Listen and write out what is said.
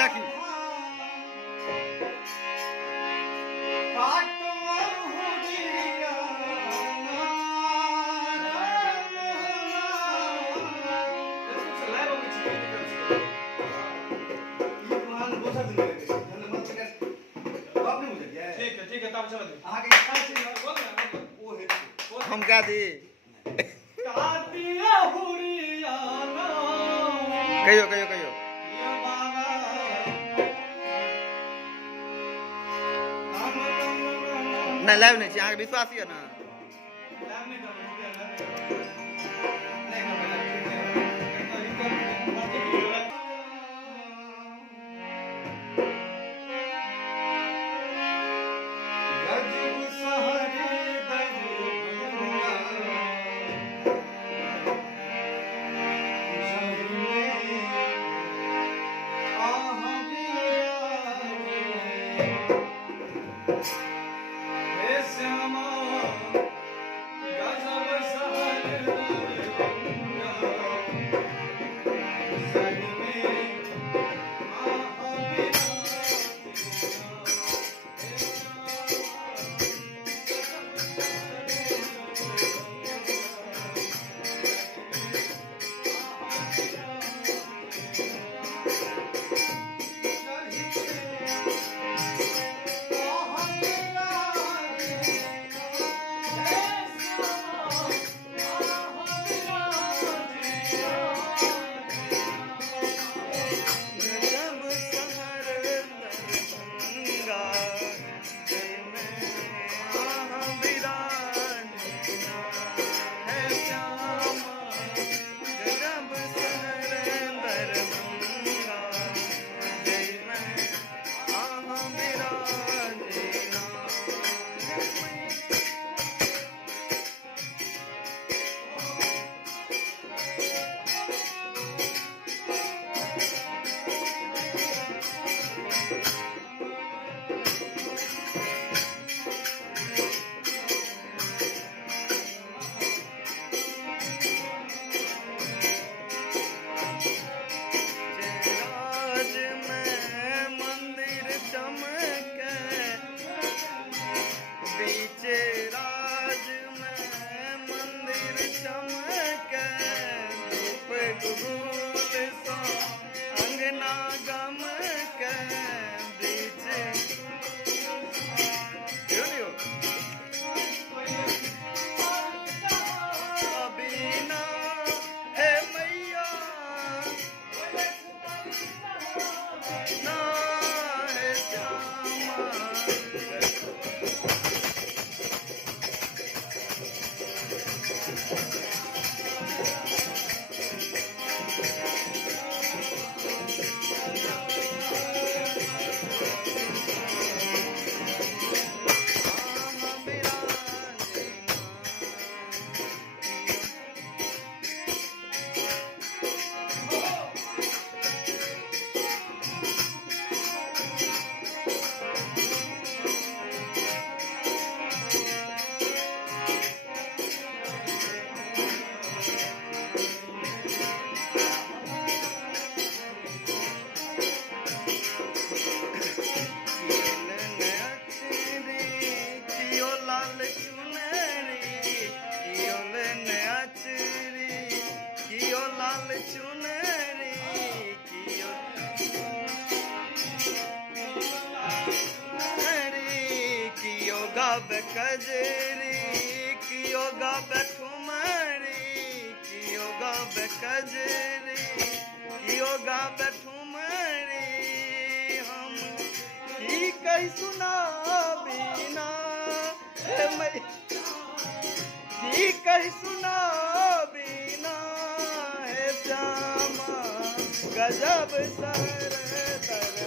देखी ठीक है तब चलो हम क्या दी कातिया हुरियाना कहियो कहियो कहियो ये बाबा नहीं लाइव नहीं चाहिए आगे विश्वास ही है ना लाइव नहीं कर कजरी कियो गाबे ठुमरी कियो गाबे कजरी कियो गाबे ठुमरी हम की कह सुना बिना हे मई की कह सुना बिना हे श्यामा गजब सर